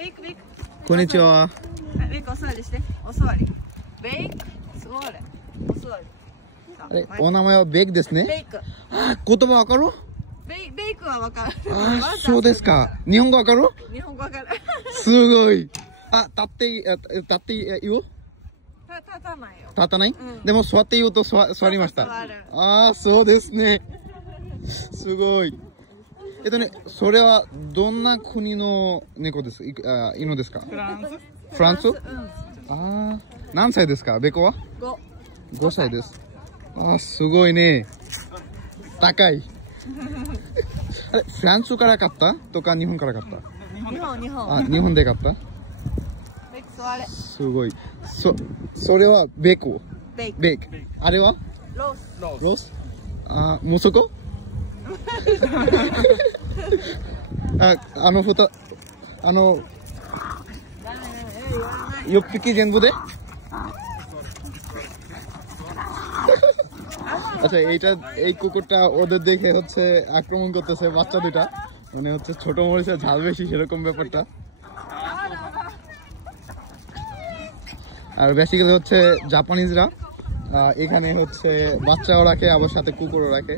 ベイクベイク。こんにちは。ベイクお座りして。お座り。ベイク。座れ。お座り。あれ、お名前はベイクですね。ベイク。あ、言葉わかる？ベイクはわかる。あ、そうですか。日本語わかる？日本語わかる。すごい。あ、立って言う？立たないよ。立たない？でも座って言うと座りました。ああ、そうですね。すごい。それはどんな国の猫です？犬ですか？フランス？ああ、何歳ですか？ベコは？5歳です。ああ、すごいね。高い。あれ、フランスから買ったとか日本から買った？日本。あ、日本で買った？ベイク座れ。すごい。それはベコ。ベイク。あれは？ロース。あ、もうそこ？4匹全部で? আচ্ছা এই কুকুরটা ওদের দেখে হচ্ছে আক্রমণ করতেছে বাচ্চা দুটা মানে হচ্ছে ছোট মরিচের ঝাল বেশি সেরকম ব্যাপারটা আর বেসিক্যালি হচ্ছে জাপানিজরা এখানে হচ্ছে বাচ্চাও রাখে আবার সাথে কুকুরও রাখে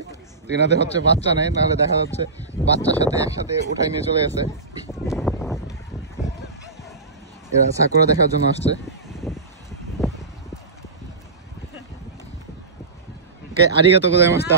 এনাদের হচ্ছে বাচ্চা নেয় নাহলে দেখা যাচ্ছে বাচ্চার সাথে একসাথে উঠাই নিয়ে চলে গেছে এরা সাকুরা দেখার জন্য আসছে আরিগাতো গোজাইমাশিতা